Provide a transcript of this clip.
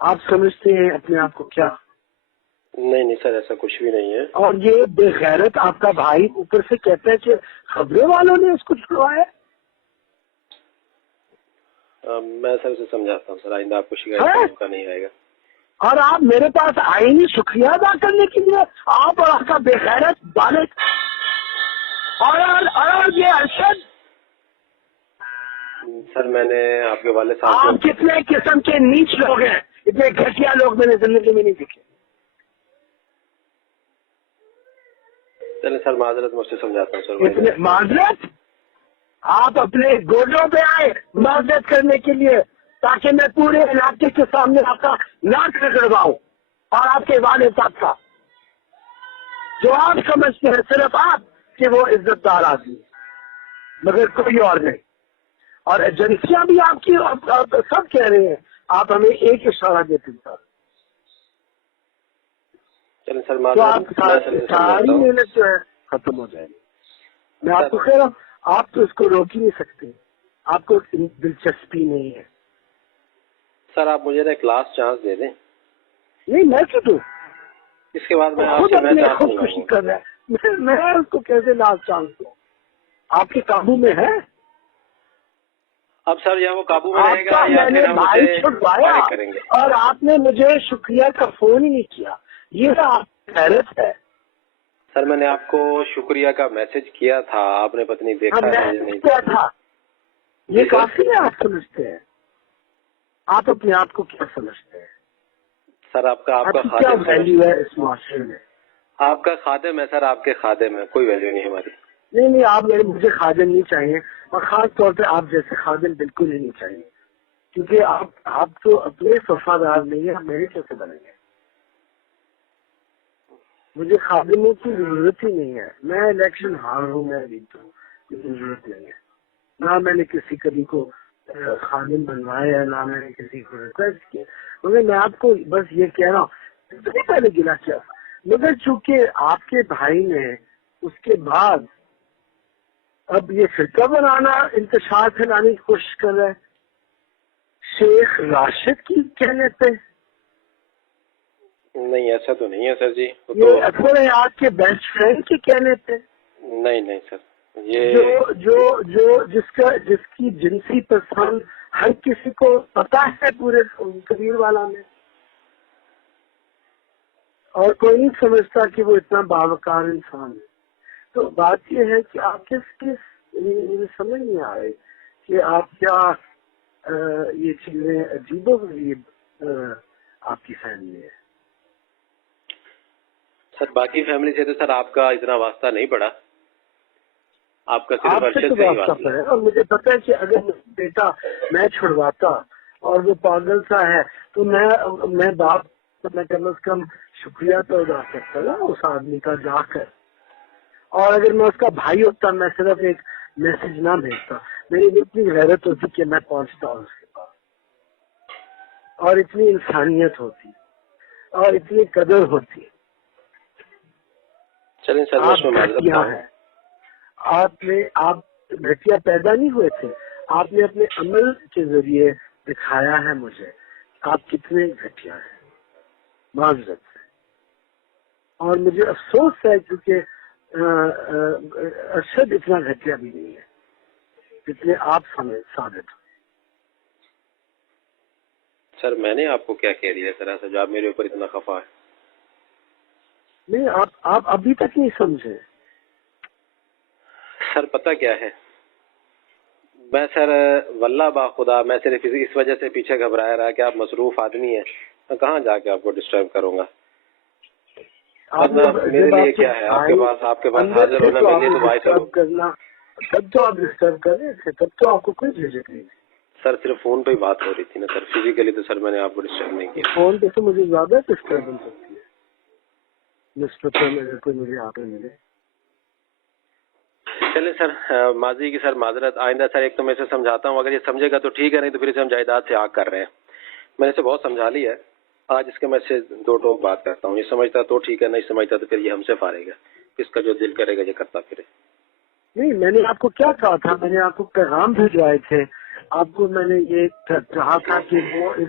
آپ سمجھتے ہیں اپنے آپ کو کیا؟ نہیں سر، ایسا کچھ بھی نہیں ہے. اور یہ بے غیرت آپ کا بھائی اوپر سے کہتا ہے کہ خبریں والوں نے اس کو چھڑوایا. میں سر اسے سمجھاتا ہوں سر، آئندہ آپ کو شکایت کا موقع نہیں آئے گا. اور آپ میرے پاس آئے نہیں شکریہ ادا کرنے کے لیے، آپ اور آپ کا بے غیرت والد اور یہ ارشد. سر میں نے آپ کے والد صاحب آپ کتنے قسم کے نیچ لوگ ہیں، اتنے گھٹیا لوگ میں نے زندگی میں نہیں دیکھے. چلے سر، معذرت مجھ سے سمجھاتا ہوں سر. اتنے معذرت؟ آپ اپنے گوڈوں پہ آئے معذرت کرنے کے لیے تاکہ میں پورے علاقے کے سامنے آپ کا ناک رگڑواؤں اور آپ کے والد صاحب کا، جو آپ سمجھتے ہیں صرف آپ کہ وہ عزت دار آدمی مگر کوئی اور نہیں. اور ایجنسیاں بھی آپ کی سب کہہ رہے ہیں، آپ ہمیں ایک اشارہ دیتے ہیں چلیں سر، تو آپ ساری محنت جو ہے ختم ہو جائے گی. میں آپ کو کہہ رہا ہوں آپ تو اس کو روک ہی نہیں سکتے، آپ کو دلچسپی نہیں ہے. سر آپ مجھے نا ایک لاسٹ چانس دے دیں. نہیں میں کیوں دوں؟ اس کے بعد میں خود اپنے خودکشی کر رہا ہے، میں اس کو کیسے لاسٹ چانس دوں؟ آپ کے قابو میں ہے؟ اب سر یا وہ قابو میں رہے گا یا میں نے پھر ہم بھائی اسے چھڑوایا فارغ کریں گے. اور آپ نے مجھے شکریہ کا فون ہی نہیں کیا، یہ آپ کی خیرت ہے. سر میں نے آپ کو شکریہ کا میسج کیا تھا، آپ نے پتہ نہیں دیکھا ہے یا نہیں کیا تھا؟ یہ کافی ہے آپ سمجھتے ہیں؟ آپ اپنے آپ کو کیا سمجھتے ہیں؟ سر آپ کا کیا ویلیو ہے اس معاشرے میں؟ آپ کا خادم ہے سر، آپ کے خادم ہے، کوئی ویلیو نہیں ہماری. نہیں آپ مجھے خادم نہیں چاہیے، اور خاص طور پہ آپ جیسے خادم بالکل ہی نہیں چاہیے، کیونکہ آپ تو اپنے وفادار نہیں ہیں، میرے کیسے بنیں گے؟ مجھے خادموں کی ضرورت ہی نہیں ہے. میں الیکشن ہار ہوں، میں جیتوں، مجھے ضرورت نہیں ہے. نہ میں نے کسی کبھی کو خادم بنوایا، نہ میں نے کسی کو ریکویسٹ کیا. مگر میں آپ کو بس یہ کہہ رہا ہوں تو پہلے گلا کیا، مگر چونکہ آپ کے بھائی نے اس کے بعد اب یہ فرقہ بنانا، انتشار پھیلانے کی کوشش کر رہا ہے شیخ راشد کی کہنے پہ. نہیں ایسا تو نہیں ہے سر جی. یہ اکبر ہے آپ کے بیسٹ فرینڈ کے کہنے پہ. نہیں سر، یہ جس کی جنسی پسند ہر کسی کو پتا ہے پورے کبیر والا میں، اور کوئی نہیں سمجھتا کہ وہ اتنا باوقار انسان ہے. تو بات یہ ہے کہ آپ کس مجھے سمجھ نہیں آ رہی کہ آپ کیا یہ چیزیں عجیب و غریب آپ کی فیملی ہے. سر باقی فیملی سے تو سر آپ کا اتنا واسطہ نہیں پڑا، آپ کا صرف ارشد سے ہی واسطہ ہے. اور مجھے پتا ہے کہ اگر میرا بیٹا میں چھڑواتا اور وہ پاگل سا ہے تو میں باپ میں کم از کم شکریہ تو ادا کرتا نا اس آدمی کا جا کر. اور اگر میں اس کا بھائی ہوتا میں صرف ایک میسج نہ بھیجتا، میری اتنی غیرت ہوتی کہ میں پہنچتا اس کے پاس، اور اتنی انسانیت ہوتی اور اتنی قدر ہوتی. چلیں سر آپ گھٹیا پیدا نہیں ہوئے تھے، آپ نے اپنے عمل کے ذریعے دکھایا ہے مجھے آپ کتنے گھٹیا ہیں معذرت سے. اور مجھے افسوس ہے کیونکہ ارشد اتنا گھٹیا بھی نہیں ہے جتنے آپ ثابت. سر میں نے آپ کو کیا کہہ دیا سر ایسا جو آپ میرے اوپر اتنا خفا ہے؟ نہیں آپ ابھی تک نہیں سمجھے. سر پتہ کیا ہے، میں سر واللہ با خدا میں صرف اس وجہ سے پیچھے گھبرایا رہا کہ آپ مصروف آدمی ہیں، میں کہاں جا کے آپ کو ڈسٹرب کروں گا. میرے لیے کیا ہے آپ کے پاس حاضر ہونا میرے لیے تو باعث کرنا. تب تو آپ ڈسٹرب کر رہے تھے، تب تو آپ کو کوئی جھجک نہیں تھی. سر صرف فون پہ ہی بات ہو رہی تھی نا سر، فزیکلی تو سر میں نے آپ کو ڈسٹرب نہیں کیا. فون پہ تو مجھے زیادہ ڈسٹربنس ہوتی ہے نسبتاً کوئی مجھے آپ ملے. چلیں سر ماضی کی سر معذرت، آئندہ سر ایک تو میں اسے سمجھاتا ہوں، اگر یہ سمجھے گا تو ٹھیک ہے، نہیں تو پھر اسے ہم جائیداد سے آگ کر رہے ہیں. میں نے اسے بہت سمجھا لیا ہے، آج اس کے میں سے دو ٹوک بات کرتا ہوں. یہ سمجھتا تو ٹھیک ہے، نہیں سمجھتا تو پھر یہ ہم سے فارغ ہے، اس کا جو دل کرے گا یہ کرتا پھرے. نہیں میں نے آپ کو کیا کہا تھا، میں نے آپ کو پیغام بھیجوائے تھے، آپ کو میں نے یہ کہا تھا کہ وہ اس